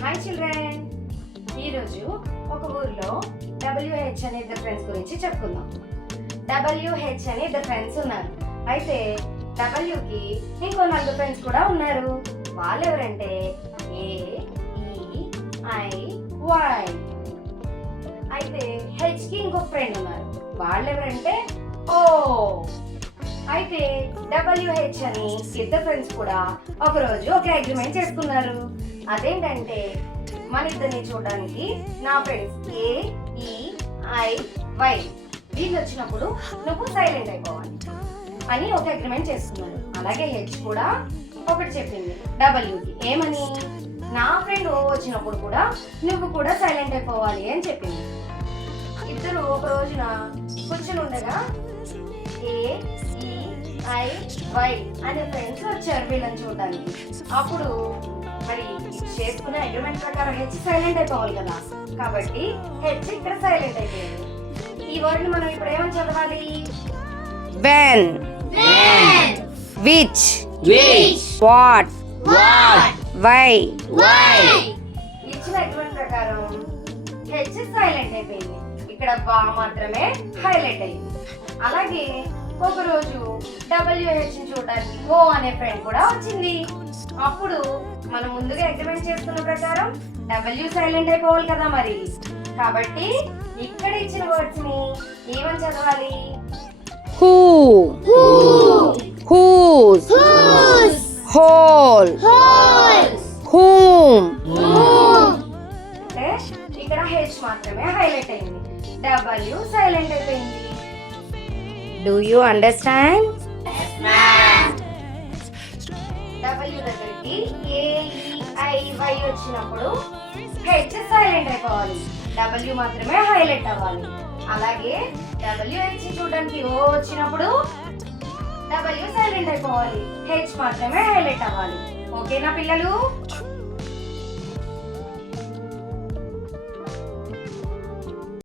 Hi children, ఈరోజు ఒక ఊర్లో WH అనే ఇద్దరు ఫ్రెండ్స్ గురించి చెప్పుకుందాం. WH అనే ఇద్దరు ఫ్రెండ్స్ ఉన్నారు. అయితే Wకి ఇంకో నలుగురు ఫ్రెండ్స్ కూడా ఉన్నారు. వాళ్ళు ఎవరంటే AEIY. అయితే Hకి ఇంకొక ఫ్రెండ్ ఉన్నారు. వాళ్ళు ఎవరంటే O. అయితే WH అని ఇద్దరు ఫ్రెండ్స్ కూడా ఒకరోజు ఒక అగ్రిమెంట్ చేసుకున్నారు. అదేంటంటే మన ఇద్దరిని చూడడానికి నా ఫ్రెండ్స్ AEIY వీళ్ళు వచ్చినప్పుడు నువ్వు సైలెంట్ అయిపోవాలి అని ఒక అగ్రిమెంట్ చేసుకున్నారు. అలాగే H కూడా ఒకటి చెప్పింది Wకి, ఏమని, నా ఫ్రెండ్ O వచ్చినప్పుడు కూడా నువ్వు కూడా సైలెంట్ అయిపోవాలి అని చెప్పింది. ఇద్దరు ఒక రోజున కూర్చుని ఉండగా AEIY అనే ఫ్రెండ్స్ వచ్చారు వీళ్ళని చూడడానికి. అప్పుడు మరి చేసుకున్న అగ్రిమెంట్ ప్రకారం H సైలెంట్ అయిపోవాలి కదా, కాబట్టి H ఇక్కడ సైలెంట్ అయిపోయింది. ఈ వర్డ్ ని మనం ఇప్పుడు ఏమని చదవాలి? When, which, what, why. ఇచ్చిన అగ్రిమెంట్ ప్రకారం H సైలెంట్ అయిపోయింది. ఇక్కడ బా మాత్రమే హైలైట్ అయింది. అలాగే ఒక రోజు WH చూడడానికి O అనే ఫ్రెండ్ కూడా వచ్చింది. అప్పుడు మనం ముందుగా అగ్రిమెంట్ చేసుకున్న ప్రకారం W సైలెంట్ అయిపోవాలి కదా మరి, కాబట్టి ఇక్కడ ఇచ్చిన వర్డ్స్ ని ఏమని చదవాలి? Who, whose, whole, whom. అంటే ఇక్కడ H మాత్రమే హైలైట్ అయింది, W సైలెంట్ అయిపోయింది. Do you understand? W దగ్గరికి AEIY వచ్చినప్పుడు H సైలెంట్ అయిపోవాలి, W మాత్రమే హైలైట్ అవ్వాలి. అలాగే WH చూడడానికి O వచ్చినప్పుడు W సైలెంట్ అయిపోవాలి, H మాత్రమే హైలైట్ అవ్వాలి. ఓకేనా పిల్లలు?